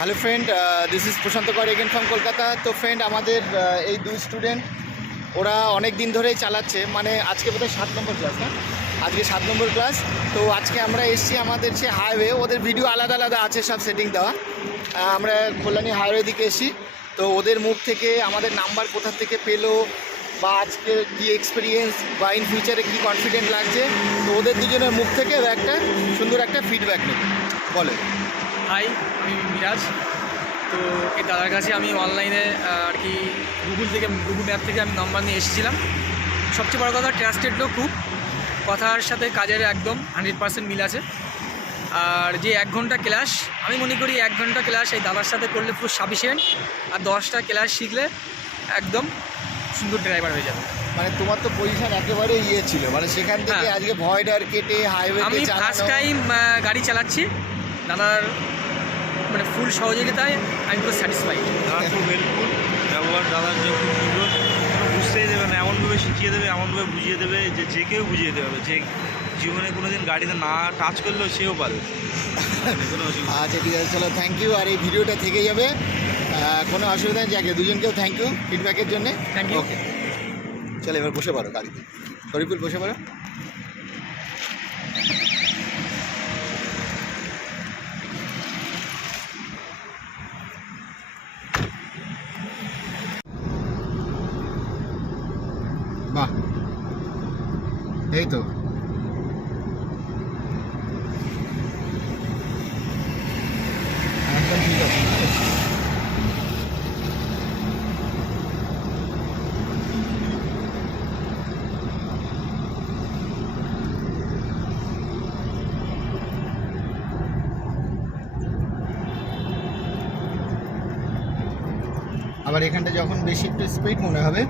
Hello friend, this is প্রশান্ত কর again from Kolkata. তো friend, আমাদের এই দুই স্টুডেন্ট ওরা অনেক দিন ধরেই চালাচ্ছে, মানে আজকে বোধহয় 7 নম্বর ক্লাস না, আজকে 7 নম্বর ক্লাস। তো আজকে আমরা এসেছি আমাদের সে হাইওয়ে, ওদের ভিডিও আলাদা আলাদা আছে সব সেটিং দেওয়া। আমরা কল্যাণী হাইওয়ে দিকে এসেছি। তো ওদের মুখ থেকে আমাদের নাম্বার কোথা থেকে পেলো বা আজকে কী এক্সপিরিয়েন্স বা ইন ফিউচারে কী কনফিডেন্ট লাগছে, তো ওদের দুজনের মুখ থেকে একটা সুন্দর একটা ফিডব্যাক নেব। বলে হাই, আমি মিরাজ। তো এই দাদার কাছে আমি অনলাইনে আর কি গুগল ম্যাপ থেকে আমি নম্বর নিয়ে এসেছিলাম। সবচেয়ে বড় কথা, ট্রাস্টেড লোক খুব, কথার সাথে কাজের একদম 100% মিল আছে। আর যে 1 ঘন্টা ক্লাস, আমি মনে করি 1 ঘন্টা ক্লাস এই দাদার সাথে করলে পুরো সাফিসিয়েন্ট। আর 10টা ক্লাস শিখলে একদম সুন্দর ড্রাইভার হয়ে যাবে। মানে তোমার তো পজিশন একেবারে ছিল, মানে সেখান থেকে আজকে ভয় ডর কেটে হাইওয়ে আমি ফার্স্ট টাইম গাড়ি চালাচ্ছি। দাদার মানে ফুল সহযোগিতায় আমি পুরো স্যাটিসফাইড। দাদা খুব হেল্পফুল, ব্যবহার দাদার যে খুব সুন্দর, বুঝতেই দেবে না, এমনভাবে শিখিয়ে দেবে, এমনভাবে বুঝিয়ে দেবে যে কেউ বুঝিয়ে দেবে, যে জীবনে কোনো দিন গাড়িতে না টাচ করলেও সেও পারবে। আচ্ছা ঠিক আছে, চলো থ্যাংক ইউ। আর এই ভিডিওটা থেকে যাবে, কোনো অসুবিধা নেই। যাকে দুজনকেও থ্যাংক ইউ ফিডব্যাকের জন্যে। Thank you. ওকে, চলো এবার বসে পারো গাড়িতে। শরীফুল বসে পারো। বাহ, এই তো একদম ঠিক আছে। আবার এখানটা যখন বেশি একটু স্পিড মনে হবে